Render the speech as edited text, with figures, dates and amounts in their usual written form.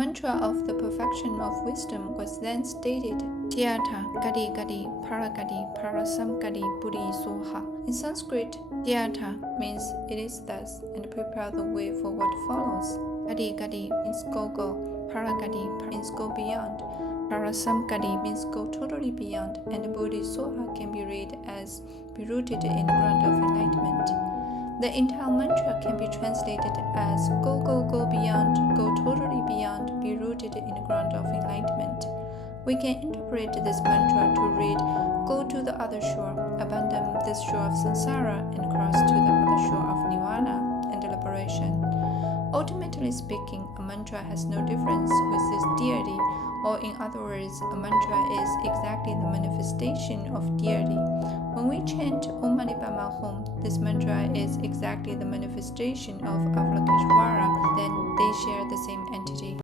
mantra of the perfection of wisdom was then stated, tadyatha, gati gati, paragate, parasamgate, bodhi, svaha. In Sanskrit, tadyatha means it is thus, and prepare the way for what follows. Gati gati means go, paragate means go beyond, parasamgate means go totally beyond, and bodhi svaha can be read as be rooted in the ground of enlightenment. The entire mantra can be translated as go beyond, go totally beyond, be rooted in the ground of enlightenment. We can interpret this mantra to read, go to the other shore, abandon this shore of samsara, and cross to the other shore of nirvana and liberation. Ultimately speaking, a mantra has no difference with its deity, or in other words, a mantra is exactly the manifestation of deity. When we chant Om Mani Padme Hum, this mantra is exactly the manifestation of Avalokiteshvara, then they share the same entity.